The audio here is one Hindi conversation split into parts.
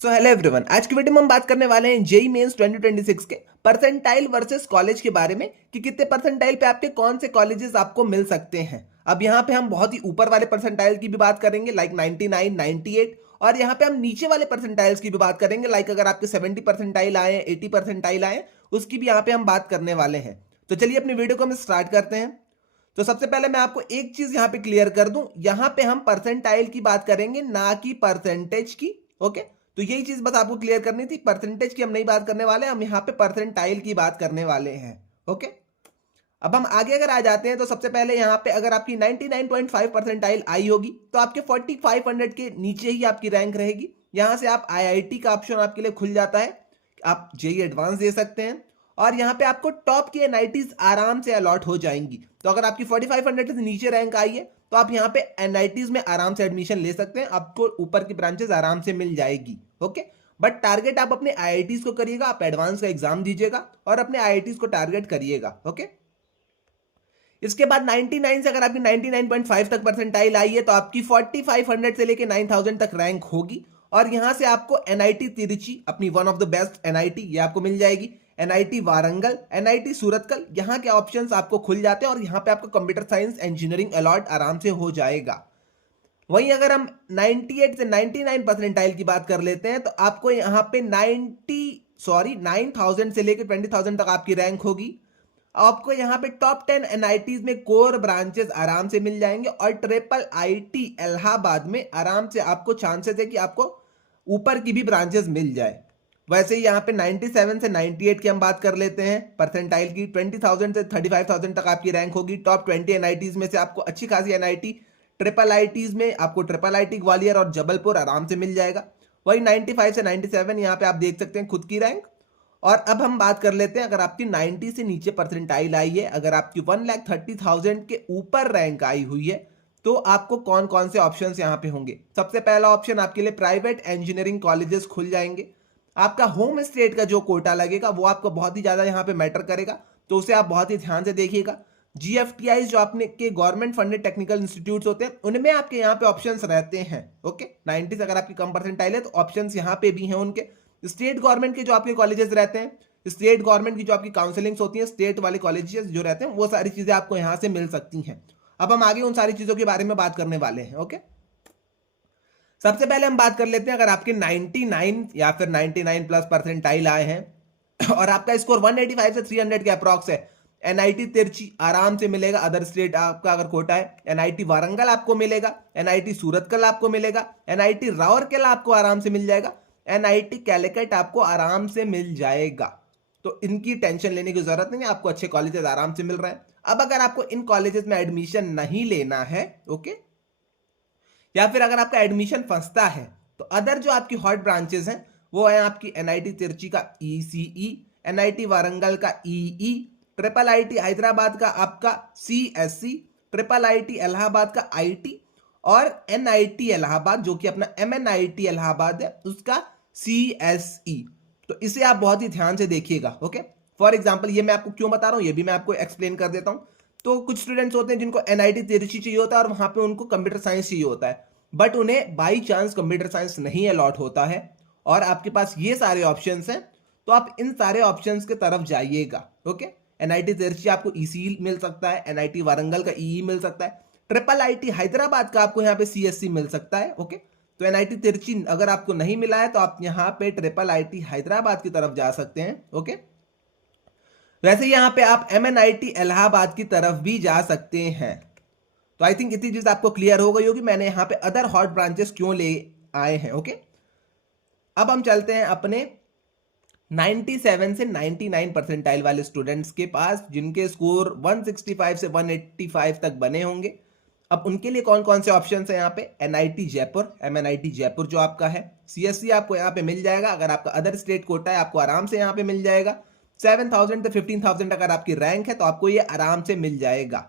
सो हेलो एवरीवन, आज की वीडियो में हम बात करने वाले हैं जेई मेंस 2026 के परसेंटाइल वर्सेस कॉलेज के बारे में कि कितने परसेंटाइल पे आपके कौन से कॉलेजेस आपको मिल सकते हैं। अब यहाँ पे हम बहुत ही ऊपर वाले परसेंटाइल की भी बात करेंगे लाइक 99, 98, और यहाँ पे हम नीचे वाले परसेंटाइल्स की भी बात करेंगे लाइक अगर आपके 70 परसेंटाइल आए, 80 परसेंटाइल आए, उसकी भी यहाँ पे हम बात करने वाले हैं। तो चलिए अपनी वीडियो को हम स्टार्ट करते हैं। तो सबसे पहले मैं आपको एक चीज यहाँ पे क्लियर कर दूं, यहाँ पे हम परसेंटाइल की बात करेंगे ना कि परसेंटेज की। ओके, तो यही चीज बस आपको क्लियर करनी थी, परसेंटेज की हम नहीं बात करने वाले, हम यहाँ पे परसेंटाइल की बात करने वाले हैं। ओके, अब हम आगे अगर आ जाते हैं तो सबसे पहले यहाँ पे अगर आपकी 99.5 परसेंटाइल आई होगी तो आपके 4500 के नीचे ही आपकी रैंक रहेगी। यहां से आप आईआईटी का ऑप्शन आपके लिए खुल जाता है, आप जेई एडवांस दे सकते हैं, और यहाँ पे आपको टॉप की एनआईटीज आराम से अलॉट हो जाएंगी। तो अगर आपकी 4500 से नीचे रैंक आई है तो आप यहाँ पे एनआईटीज में आराम से एडमिशन ले सकते हैं, आपको ऊपर की ब्रांचेस आराम से मिल जाएगी। ओके, बट टारगेट आप अपने आईआईटीज को करिएगा, आप एडवांस का एग्जाम दीजिएगा और अपने आईआईटीज को टारगेट करिएगा। ओके, इसके बाद 99 से अगर आपकी 99.5 तक परसेंटाइल आई है तो आपकी 4500 से लेके 9000 तक रैंक होगी, और यहां से आपको एनआईटी तिरुचि, अपनी one of the best NIT, ये आपको मिल जाएगी। एनआईटी वारंगल, एनआईटी सूरतकल, यहाँ के ऑप्शंस आपको खुल जाते हैं और यहाँ पे आपको कंप्यूटर साइंस इंजीनियरिंग अलॉट आराम से हो जाएगा। वहीं अगर हम 98 से 99 परसेंटाइल की बात कर लेते हैं तो आपको यहाँ पे 9000 से लेकर 20000 तक आपकी रैंक होगी। आपको यहाँ पे टॉप 10 एनआईटीज में कोर ब्रांचेस आराम से मिल जाएंगे, और ट्रिपल आईटी इलाहाबाद में आराम से आपको चांसेस है कि आपको ऊपर की भी ब्रांचेस मिल जाए। वैसे ही यहाँ पे 97 से 98 की हम बात कर लेते हैं परसेंटाइल की, 20,000 से 35,000 तक आपकी रैंक होगी। टॉप 20 एनआईटीज में से आपको अच्छी खासी एनआईटी, ट्रिपल आईटीज में आपको ट्रिपल आईटी ग्वालियर और जबलपुर आराम से मिल जाएगा। वही 95 से 97 यहाँ पे आप देख सकते हैं खुद की रैंक। और अब हम बात कर लेते हैं अगर आपकी 90 से नीचे परसेंटाइल आई है, अगर आपकी 1,30,000 के ऊपर रैंक आई हुई है, तो आपको कौन कौन से ऑप्शंस यहाँ पे होंगे। सबसे पहला ऑप्शन आपके लिए प्राइवेट इंजीनियरिंग कॉलेजेस खुल जाएंगे। आपका होम स्टेट का जो कोटा लगेगा वो आपको बहुत ही ज्यादा यहाँ पे मैटर करेगा, तो उसे आप बहुत ही ध्यान से देखिएगा। जीएफटीआई जो आपने के गवर्नमेंट फंडेड टेक्निकल इंस्टीट्यूट्स होते हैं उनमें आपके यहाँ पे ऑप्शंस रहते हैं। ओके, 90 से अगर आपकी कम परसेंटाइल है तो ऑप्शंस यहाँ पे भी हैं उनके। स्टेट गवर्नमेंट के जो आपके कॉलेजेस रहते हैं, स्टेट गवर्नमेंट की जो आपकी काउंसलिंग्स होती हैं, स्टेट वाले कॉलेजेस जो रहते हैं, वो सारी चीजें आपको यहाँ से मिल सकती हैं। अब हम आगे उन सारी चीजों के बारे में बात करने वाले हैं। ओके, सबसे पहले हम बात कर लेते हैं अगर आपके 99 या फिर 99 प्लस परसेंटाइल आए हैं और आपका स्कोर 185 से 300 के अप्रॉक्स है, एनआईटी तिरची आराम से मिलेगा। अदर स्टेट आपका अगर कोटा है, एनआईटी वारंगल आपको मिलेगा, एनआईटी सूरतकल आपको मिलेगा, एनआईटी राउरकेला आपको आराम से मिल जाएगा, एनआईटी कैलिकट आपको आराम से मिल जाएगा। तो इनकी टेंशन लेने की जरूरत नहीं है, आपको अच्छे कॉलेजेस आराम से मिल रहे हैं। अब अगर आपको इन कॉलेजेस में एडमिशन नहीं लेना है, ओके, या फिर अगर आपका एडमिशन फंसता है, तो अदर जो आपकी हॉट ब्रांचेस हैं वो है आपकी एनआईटी तिरुचि का ईसीई, एनआईटी वारंगल का ईई, ट्रिपल आईटी हैदराबाद का आपका सीएससी, ट्रिपल आईटी इलाहाबाद का आईटी, और एनआईटी इलाहाबाद जो कि अपना एमएनआईटी इलाहाबाद है उसका सीएसई। तो इसे आप बहुत ही ध्यान से देखिएगा। ओके, फॉर एग्जाम्पल ये मैं आपको क्यों बता रहा हूं, ये भी मैं आपको एक्सप्लेन कर देता हूं। तो कुछ स्टूडेंट्स होते हैं जिनको एनआईटी तिरुचि चाहिए होता है और वहां पे उनको कंप्यूटर साइंस चाहिए होता है, बट उन्हें बाई चांस कंप्यूटर साइंस नहीं अलॉट होता है और आपके पास ये सारे ऑप्शंस हैं, तो आप इन सारे ऑप्शंस के तरफ जाइएगा। ओके, एनआईटी तिरुचि आपको ईसी मिल सकता है, एनआईटी वारंगल का ईई मिल सकता है, ट्रिपल आईटी हैदराबाद का आपको यहाँ पे सीएससी मिल सकता है। ओके, तो एनआईटी तिरुचि अगर आपको नहीं मिला है तो आप यहाँ पे ट्रिपल आईटी हैदराबाद की तरफ जा सकते हैं। ओके, वैसे यहाँ पे आप एमएनआईटी इलाहाबाद की तरफ भी जा सकते हैं। तो आई थिंक इतनी चीज आपको क्लियर हो गई होगी मैंने यहाँ पे अदर हॉट ब्रांचेस क्यों ले आए हैं। ओके, अब हम चलते हैं अपने 97 से 99 परसेंटाइल वाले स्टूडेंट्स के पास जिनके स्कोर 165 से 185 तक बने होंगे। अब उनके लिए कौन कौन से ऑप्शन है यहाँ पे, एनआईटी जयपुर, एमएनआईटी जयपुर जो आपका है, सीएससी आपको यहाँ पे मिल जाएगा। अगर आपका अदर स्टेट कोटा है आपको आराम से यहाँ पे मिल जाएगा। 7,000 से 15,000 अगर आपकी रैंक है तो आपको ये आराम से मिल जाएगा।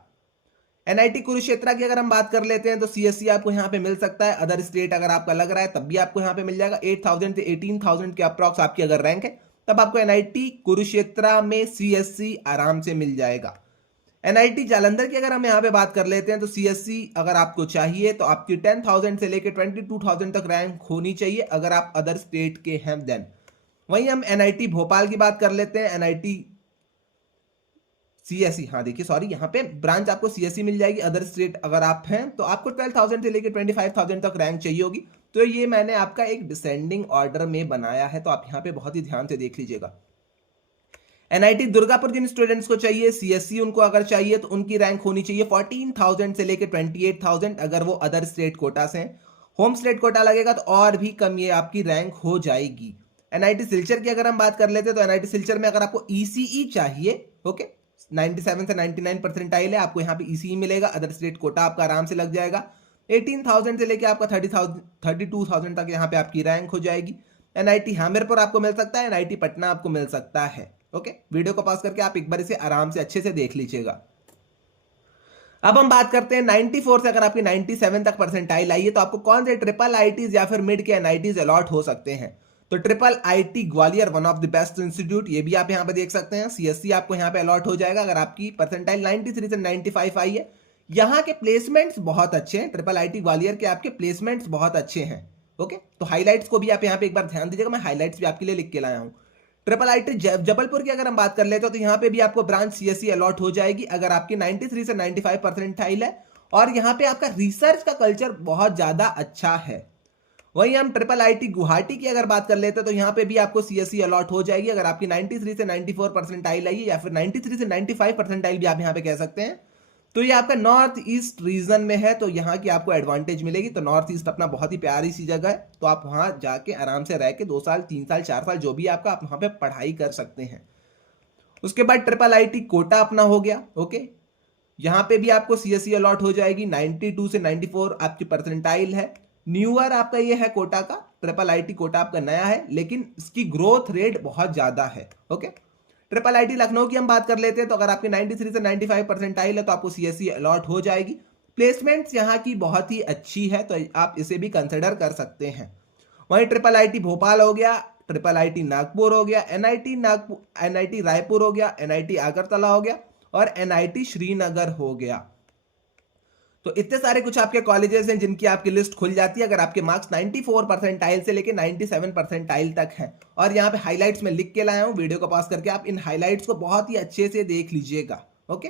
एनआईटी कुरुक्षेत्र की अगर हम बात कर लेते हैं तो सीएससी आपको यहाँ पे मिल सकता है। अदर स्टेट अगर आपका लग रहा है तब भी आपको यहाँ पे मिल जाएगा। 8,000 से 18,000 के अप्रॉक्स आपकी अगर रैंक है तब आपको एनआईटी कुरुक्षेत्र में सीएससी आराम से मिल जाएगा। एनआईटी जालंधर की अगर हम यहाँ पे बात कर लेते हैं तो सीएससी अगर आपको चाहिए तो आपकी 10,000 से लेकर 22,000 तक रैंक होनी चाहिए अगर आप अदर स्टेट के हैं देन। वहीं हम एनआईटी भोपाल की बात कर लेते हैं, एनआईटी सीएससी, हाँ देखिए सॉरी, यहाँ पे ब्रांच आपको सीएससी मिल जाएगी अदर स्टेट अगर आप हैं तो आपको 12,000 से लेकर 25,000 तक रैंक चाहिए होगी। तो ये मैंने आपका एक डिसेंडिंग ऑर्डर में बनाया है, तो आप यहाँ पे बहुत ही ध्यान से देख लीजिएगा। एनआईटी दुर्गापुर जिन स्टूडेंट्स को चाहिए, सीएससी उनको अगर चाहिए तो उनकी रैंक होनी चाहिए 14,000 से लेकर 28,000 अगर वो अदर स्टेट कोटा से हैं। होम स्टेट कोटा लगेगा तो और भी कम ये आपकी रैंक हो जाएगी। एनआईटी सिलचर की अगर हम बात कर लेते हैं तो एनआईटी सिलचर में अगर आपको ईसीई चाहिए, ओके, 97 से 99 परसेंटाइल है, आपको यहाँ पे ईसीई मिलेगा, अदर स्टेट कोटा आपका आराम से लग जाएगा। 18,000 से लेकर आपका 32,000 तक यहाँ पे आपकी रैंक हो जाएगी। एनआईटी हमीरपुर आपको मिल सकता है, एनआईटी पटना आपको मिल सकता है। ओके, वीडियो को पॉज करके आप एक बार इसे आराम से अच्छे से देख लीजिएगा। अब हम बात करते हैं 94 से अगर आपकी 97 तक परसेंटाइल आई है तो आपको कौन से ट्रिपल आईटीज या फिर मिड के एनआईटीज अलॉट हो सकते हैं। तो triple IT Gwalior one of the best institute, ये भी आप यहाँ पे देख सकते हैं। सीएससी आपको यहाँ पे अलॉट हो जाएगा अगर आपकी परसेंटाइल 93 से 95 आई है। यहाँ के प्लेसमेंट्स बहुत अच्छे हैं, ट्रिपल आईटी ग्वालियर के आपके प्लेसमेंट्स बहुत अच्छे हैं। ओके, तो हाईलाइट्स को भी आप यहाँ पे एक बार ध्यान दीजिएगा, मैं हाईलाइट्स भी आपके लिए लिख के लाया हूँ। ट्रिपल आईटी जबलपुर की अगर हम बात कर लेते हो तो यहाँ पे भी आपको ब्रांच सीएससी अलॉट हो जाएगी अगर आपकी 93 से 95 परसेंटाइल है और यहाँ पे आपका रिसर्च का कल्चर बहुत ज्यादा अच्छा है। वहीं हम ट्रिपल आईटी गुवाहाटी की अगर बात कर लेते हैं तो यहाँ पे भी आपको सीएससी अलॉट हो जाएगी अगर आपकी 93 से 94 परसेंटाइल आई है या फिर 93 से 95 परसेंटाइल भी आप यहाँ पे कह सकते हैं। तो ये आपका नॉर्थ ईस्ट रीजन में है तो यहाँ की आपको एडवांटेज मिलेगी। तो नॉर्थ ईस्ट अपना बहुत ही प्यारी सी जगह है, तो आप वहाँ जाके आराम से रह के 2 साल 3 साल 4 साल जो भी आपका आप वहाँ पे पढ़ाई कर सकते हैं। उसके बाद ट्रिपल आईटी कोटा अपना हो गया। ओके, यहाँ पे भी आपको सीएससी अलॉट हो जाएगी, 92 से 94 आपकी परसेंटाइल है। न्यूअर आपका ये है कोटा का, ट्रिपल आईटी कोटा आपका नया है लेकिन इसकी ग्रोथ रेट बहुत ज्यादा है। ओके, ट्रिपल आईटी लखनऊ की हम बात कर लेते हैं तो अगर आपकी 93 से 95 परसेंटाइल है तो आपको सीएससी अलॉट हो जाएगी। प्लेसमेंट्स यहाँ की बहुत ही अच्छी है तो आप इसे भी कंसिडर कर सकते हैं। वहीं ट्रिपल आईटी भोपाल हो गया, ट्रिपल आईटी नागपुर हो गया, एनआईटी नागपुर, एनआईटी रायपुर हो गया, एनआईटी आगरतला हो गया और एनआईटी श्रीनगर हो गया। तो इतने सारे कुछ आपके कॉलेजेस हैं जिनकी आपकी लिस्ट खुल जाती है अगर आपके मार्क्स 94 परसेंटाइल से लेके 97 परसेंटाइल तक है। और यहाँ पे हाइलाइट्स में लिख के लाया हूं, वीडियो को पास करके आप इन हाइलाइट्स को बहुत ही अच्छे से देख लीजिएगा। ओके,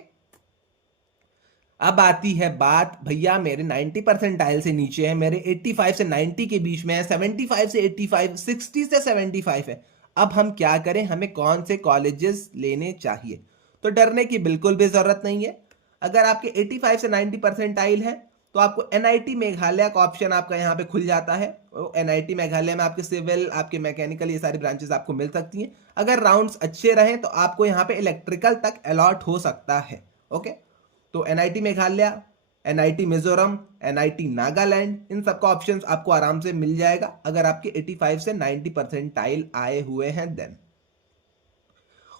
अब आती है बात, भैया मेरे 90 परसेंटाइल से नीचे है, मेरे 85 से 90 के बीच में है, 75 से 85, 60 से 75 है। अब हम क्या करें, हमें कौन से कॉलेजेस लेने चाहिए। तो डरने की बिल्कुल भी जरूरत नहीं है। अगर आपके 85 से 90 परसेंटाइल है तो आपको एनआईटी मेघालय का ऑप्शन आपका यहाँ पे खुल जाता है। एनआईटी मेघालय में आपके सिविल, आपके मैकेनिकल, ये सारी ब्रांचेस आपको मिल सकती हैं। अगर राउंड्स अच्छे रहें तो आपको यहाँ पे इलेक्ट्रिकल तक अलॉट हो सकता है। ओके, तो NIT Meghalaya, NIT Mizoram, NIT Nagaland, इन सबका ऑप्शन आपको आराम से मिल जाएगा अगर आपके 85 से 90 परसेंटाइल आए हुए हैं देन।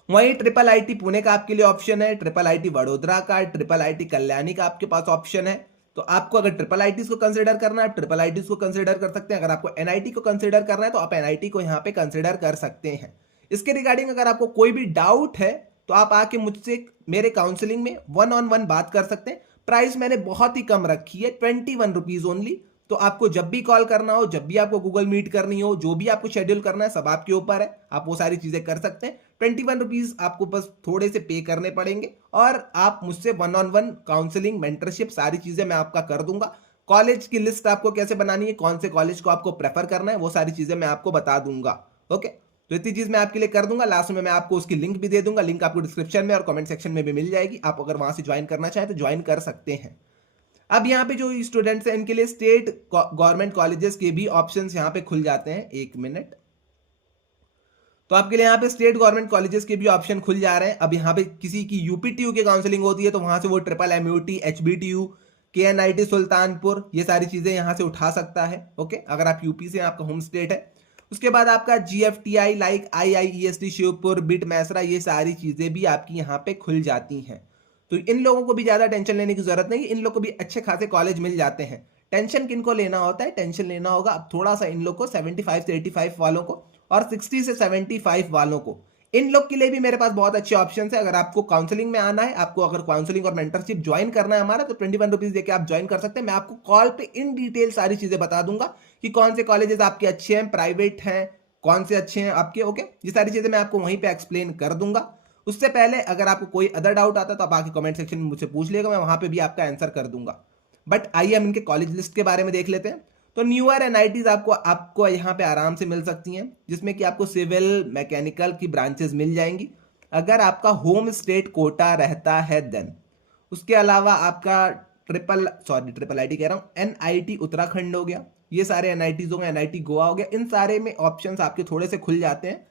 वहीं ट्रिपल आईटी पुणे का आपके लिए ऑप्शन है, ट्रिपल आईटी वडोदरा का, ट्रिपल आईटी कल्याणी का आपके पास ऑप्शन है। तो आपको अगर ट्रिपल आईटी को कंसीडर करना है आप ट्रिपल आईटी को कंसीडर कर सकते हैं। अगर आपको एनआईटी को कंसीडर करना है तो आप एनआईटी को यहाँ पे कंसीडर कर सकते हैं। इसके रिगार्डिंग अगर आपको कोई भी डाउट है तो आप आके मुझसे मेरे काउंसलिंग में 1-on-1 बात कर सकते हैं। प्राइस मैंने बहुत ही कम रखी है, 21 रुपीज ओनली। तो आपको जब भी कॉल करना हो, जब भी आपको गूगल मीट करनी हो, जो भी आपको शेड्यूल करना है सब आपके ऊपर है, आप वो सारी चीजें कर सकते हैं। 21 रुपीज आपको बस थोड़े से पे करने पड़ेंगे और आप मुझसे 1-on-1 काउंसलिंग, मेंटरशिप, सारी चीजें मैं आपका कर दूंगा। कॉलेज की लिस्ट आपको कैसे बनानी है, कौन से कॉलेज को आपको प्रेफर करना है, वो सारी चीजें मैं आपको बता दूंगा। ओके, तो इतनी चीज मैं आपके लिए कर दूंगा। लास्ट में मैं आपको उसकी लिंक भी दे दूंगा, लिंक आपको डिस्क्रिप्शन में और कमेंट सेक्शन में भी मिल जाएगी। आप अगर वहां से ज्वाइन करना चाहें तो ज्वाइन कर सकते हैं। अब यहाँ पे जो स्टूडेंट्स हैं इनके लिए स्टेट गवर्नमेंट कॉलेजेस के भी ऑप्शंस यहाँ पे खुल जाते हैं। एक मिनट, तो आपके लिए यहाँ पे स्टेट गवर्नमेंट कॉलेजेस के भी ऑप्शन खुल जा रहे हैं। अब यहाँ पे किसी की यूपीटीयू की काउंसलिंग होती है तो वहां से वो ट्रिपल एमयूटी, एचबीटीयू, केएनआईटी सुल्तानपुर, ये सारी चीजें यहाँ से उठा सकता है। ओके, अगर आप यूपी से, आपका होम स्टेट है। उसके बाद आपका GFTI like IIEST Shibpur, BIT Mesra, ये सारी चीजें भी आपकी यहाँ पे खुल जाती हैं। तो इन लोगों को भी ज्यादा टेंशन लेने की जरूरत नहीं, इन लोगों को भी अच्छे खासे कॉलेज मिल जाते हैं। टेंशन किनको लेना होता है, टेंशन लेना होगा अब थोड़ा सा इन लोग को 75 से 85 वालों को और 60 से 75 वालों को। इन लोग के लिए भी मेरे पास बहुत अच्छे ऑप्शन है। अगर आपको काउंसलिंग में आना है, आपको अगर काउंसलिंग और मेंटरशिप ज्वाइन करना है हमारा, तो 21 रुपीज देके आप ज्वाइन कर सकते हैं। मैं आपको कॉल पे इन डिटेल सारी चीजें बता दूंगा कि कौन से कॉलेजेस आपके अच्छे हैं, प्राइवेट हैं, कौन से अच्छे हैं आपके। ओके, ये सारी चीजें मैं आपको वहीं पे एक्सप्लेन कर दूंगा। उससे पहले अगर आपको कोई अदर डाउट आता है तो आप आके कमेंट सेक्शन में मुझसे पूछ लेगा, मैं वहां पे भी आपका आंसर कर दूंगा। बट आइए हम इनके कॉलेज लिस्ट के बारे में देख लेते हैं। तो न्यूअर एनआईटीज आपको यहाँ पे आराम से मिल सकती हैं, जिसमें कि आपको सिविल मैकेनिकल की ब्रांचेस मिल जाएंगी अगर आपका होम स्टेट कोटा रहता है देन। उसके अलावा आपका ट्रिपल आईटी कह रहा हूँ, एनआईटी उत्तराखंड हो गया, ये सारे एनआईटीज हो गए, एनआईटी गोवा हो गया, इन सारे में ऑप्शंस आपके थोड़े से खुल जाते हैं।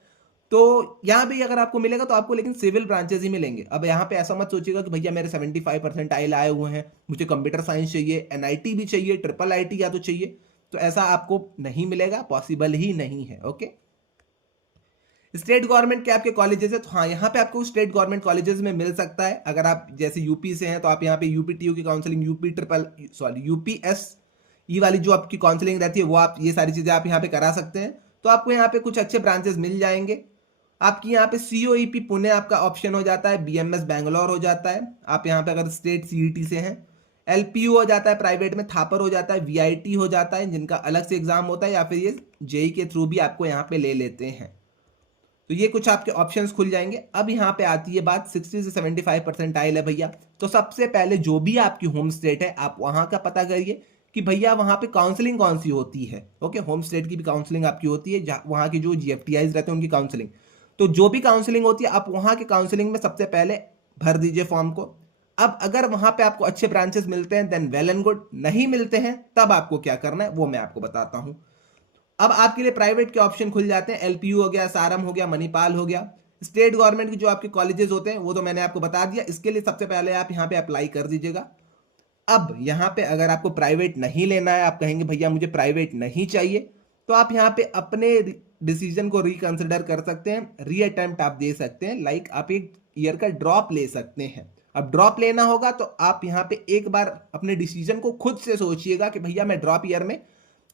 तो यहाँ भी अगर आपको मिलेगा तो आपको लेकिन सिविल ब्रांचेस ही मिलेंगे। अब यहाँ पे ऐसा मत सोचिएगा कि भैया मेरे 75% आइल आए हुए हैं, मुझे कंप्यूटर साइंस चाहिए, एनआईटी भी चाहिए, ट्रिपल आईटी या तो चाहिए, तो ऐसा आपको नहीं मिलेगा, पॉसिबल ही नहीं है। ओके, स्टेट गवर्नमेंट के आपके कॉलेजेस है, तो हाँ यहाँ पे आपको स्टेट गवर्नमेंट कॉलेजेस में मिल सकता है। अगर आप जैसे यूपी से हैं तो आप यहाँ पे यूपीटीयू की काउंसलिंग, यूपीएस ई वाली जो आपकी काउंसलिंग रहती है वो आप ये सारी चीजें आप यहाँ पे करा सकते हैं। तो आपको यहाँ पे कुछ अच्छे ब्रांचेस मिल जाएंगे। आपकी यहाँ पे सीओईपी पुणे आपका ऑप्शन हो जाता है, बीएमएस बैंगलोर हो जाता है। आप यहाँ पे अगर स्टेट सीईटी से हैं, एलपीयू हो जाता है प्राइवेट में, थापर हो जाता है, वीआईटी हो जाता है जिनका अलग से एग्जाम होता है, या फिर ये जेई के थ्रू भी आपको यहाँ पे ले लेते हैं। तो ये कुछ आपके ऑप्शंस खुल जाएंगे। अब यहाँ पे आती है बात 60 से 75% आइल है भैया, तो सबसे पहले जो भी आपकी होम स्टेट है आप वहां का पता करिए कि भैया वहां पे काउंसलिंग कौन सी होती है। ओके, होम स्टेट की भी काउंसलिंग आपकी होती है, वहां की जो जीएफटीआईज रहते हैं उनकी काउंसलिंग। तो जो भी काउंसलिंग होती है आप वहां के काउंसलिंग में सबसे पहले भर दीजिए फॉर्म को। अब अगर वहां पे आपको अच्छे ब्रांचेस मिलते हैं देन वेल एंड गुड, नहीं मिलते हैं तब आपको क्या करना है वो मैं आपको बताता हूं। अब आपके लिए प्राइवेट के ऑप्शन खुल जाते हैं, एलपीयू हो गया, सारम हो गया, मणिपाल हो गया। स्टेट गवर्नमेंट की जो आपके कॉलेजेस होते हैं वो तो मैंने आपको बता दिया। इसके लिए सबसे पहले आप यहाँ पे अप्लाई कर दीजिएगा। अब यहाँ पे अगर आपको प्राइवेट नहीं लेना है, आप कहेंगे भैया मुझे प्राइवेट नहीं चाहिए, तो आप यहाँ पे अपने डिसीजन को रिकंसिडर कर सकते हैं, री अटेम्प्ट आप दे सकते हैं, लाइक आप एक ईयर का ड्रॉप ले सकते हैं। अब ड्रॉप लेना होगा तो आप यहाँ पे एक बार अपने डिसीजन को खुद से सोचिएगा कि भैया मैं ड्रॉप ईयर में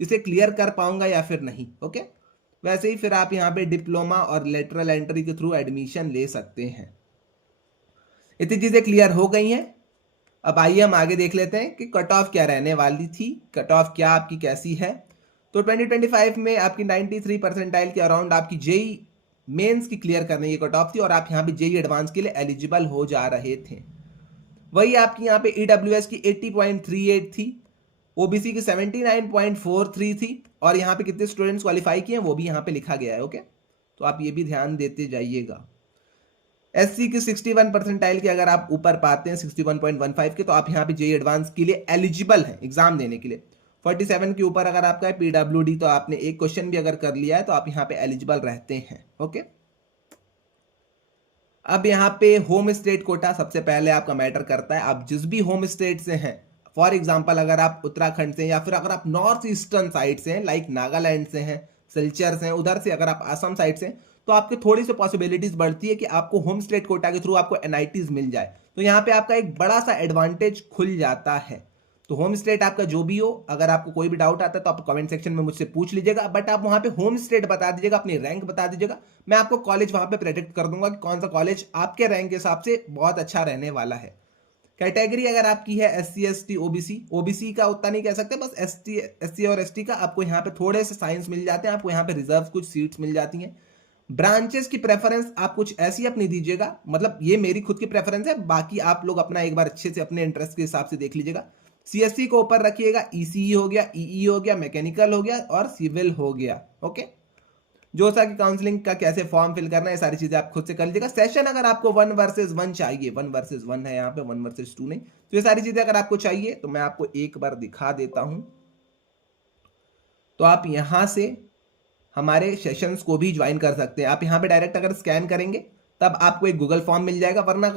इसे क्लियर कर पाऊंगा या फिर नहीं। ओके, वैसे ही फिर आप यहाँ पे डिप्लोमा और लेटरल एंट्री के थ्रू एडमिशन ले सकते हैं। इतनी चीजें क्लियर हो गई हैं। अब आइए हम आगे देख लेते हैं कि कट ऑफ क्या रहने वाली थी, कट ऑफ क्या आपकी कैसी है। तो 2025 में आपकी 93 परसेंटाइल के अराउंड आपकी जेई मेंस की क्लियर करने की कट ऑफ थी और आप यहाँ पे जेई एडवांस के लिए एलिजिबल हो जा रहे थे। वही आपकी यहाँ पे ईडब्ल्यूएस की 80.38 थी, ओबीसी की 79.43 थी, और यहाँ पे कितने स्टूडेंट्स क्वालिफाई किए हैं वो भी यहाँ पे लिखा गया है। ओके, तो आप ये भी ध्यान देते जाइएगा। एससी की 61 परसेंटाइल के अगर आप ऊपर पाते हैं 61.15 के, तो आप यहाँ पे जेई एडवांस के लिए एलिजिबल हैं एग्जाम देने के लिए। 47 के ऊपर अगर आपका है पीडब्ल्यूडी, तो आपने एक क्वेश्चन भी अगर कर लिया है तो आप यहाँ पे एलिजिबल रहते हैं। ओके, अब यहाँ पे होम स्टेट कोटा सबसे पहले आपका मैटर करता है। आप जिस भी होम स्टेट से हैं, फॉर एग्जाम्पल अगर आप उत्तराखंड से या फिर अगर आप नॉर्थ ईस्टर्न साइड से हैं, लाइक नागालैंड से हैं, सिलचर से हैं, उधर से अगर आप आसाम साइड से हैं, तो आपके थोड़ी सी पॉसिबिलिटीज बढ़ती है कि आपको होम स्टेट कोटा के थ्रू आपको एनआईटीज मिल जाए। तो यहाँ पे आपका एक बड़ा सा एडवांटेज खुल जाता है। तो होम स्टेट आपका जो भी हो, अगर आपको कोई भी डाउट आता है तो आप कमेंट सेक्शन में मुझसे पूछ लीजिएगा, बट आप वहां पे होम स्टेट बता दीजिएगा, अपनी रैंक बता दीजिएगा, मैं आपको कॉलेज वहां पे प्रेडिक्ट कर दूंगा कि कौन सा कॉलेज आपके रैंक के हिसाब से बहुत अच्छा रहने वाला है। कैटेगरी अगर आपकी है एससी एसटी ओबीसी, ओबीसी का उतना नहीं कह सकते, बस एससी और एसटी का आपको यहाँ पे थोड़े से साइंस मिल जाते हैं, आपको यहाँ पे रिजर्व कुछ सीट्स मिल जाती हैं। ब्रांचेस की प्रेफरेंस आप कुछ ऐसी अपनी दीजिएगा, मतलब ये मेरी खुद की प्रेफरेंस है, बाकी आप लोग अपना एक बार अच्छे से अपने इंटरेस्ट के हिसाब से देख लीजिएगा। सीएससी को ऊपर रखिएगा, ईसीई हो गया, ईई हो गया, मैकेनिकल हो गया और सिविल हो गया। ओके, जो सा की काउंसलिंग का कैसे फॉर्म फिल करना है ये सारी चीजें आप खुद से कर लीजिएगा। सेशन अगर आपको 1 वर्सेस 1 चाहिए, 1 वर्सेस 1 है यहाँ पे, 1 वर्सेस 2 नहीं, तो ये सारी चीजें अगर आपको चाहिए तो मैं आपको एक बार दिखा देता हूं। तो आप यहां से हमारे सेशंस को भी ज्वाइन कर सकते हैं। आप यहाँ पे डायरेक्ट अगर स्कैन करेंगे तब आपको एक गूगल फॉर्म मिल जाएगा, वरना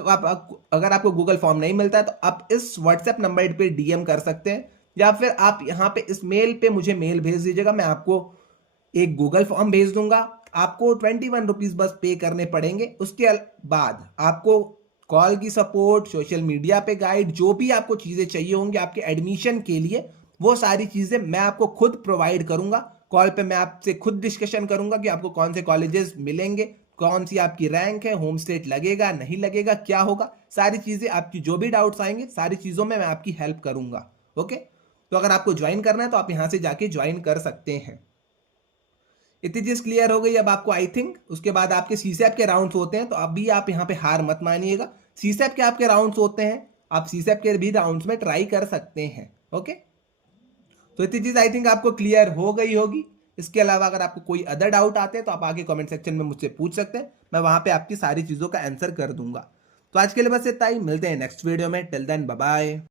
अगर आपको गूगल फॉर्म नहीं मिलता है तो आप इस व्हाट्सएप नंबर पे डीएम कर सकते हैं, या फिर आप यहाँ पे इस मेल पे मुझे मेल भेज दीजिएगा, मैं आपको एक गूगल फॉर्म भेज दूंगा। आपको 21 रुपीज बस पे करने पड़ेंगे। उसके बाद आपको कॉल की सपोर्ट, सोशल मीडिया पे गाइड, जो भी आपको चीजें चाहिए होंगी आपके एडमिशन के लिए, वो सारी चीजें मैं आपको खुद प्रोवाइड करूंगा। कॉल पे मैं आपसे खुद डिस्कशन करूंगा कि आपको कौन से कॉलेजेस मिलेंगे, कौन सी आपकी रैंक है, होम स्टेट लगेगा नहीं लगेगा, क्या होगा, सारी चीजें आपकी जो भी डाउट्स आएंगे सारी चीजों में मैं आपकी हेल्प करूंगा। ओके, तो अगर आपको ज्वाइन करना है तो आप यहां से जाके ज्वाइन कर सकते हैं। इतनी चीज क्लियर हो गई अब आपको आई थिंक। उसके बाद आपके सीसैप के राउंड्स होते हैं, तो अभी आप यहाँ पे हार मत मानिएगा। सीसैप के आपके राउंड्स होते हैं, आप सीसैप के भी राउंड्स में ट्राई कर सकते हैं। ओके, तो इतनी चीज आई थिंक आपको क्लियर हो गई होगी। इसके अलावा अगर आपको कोई अदर डाउट आते हैं तो आप आगे कमेंट सेक्शन में मुझसे पूछ सकते हैं, मैं वहां पे आपकी सारी चीजों का आंसर कर दूंगा। तो आज के लिए बस इतना ही, मिलते हैं नेक्स्ट वीडियो में। Till then bye bye.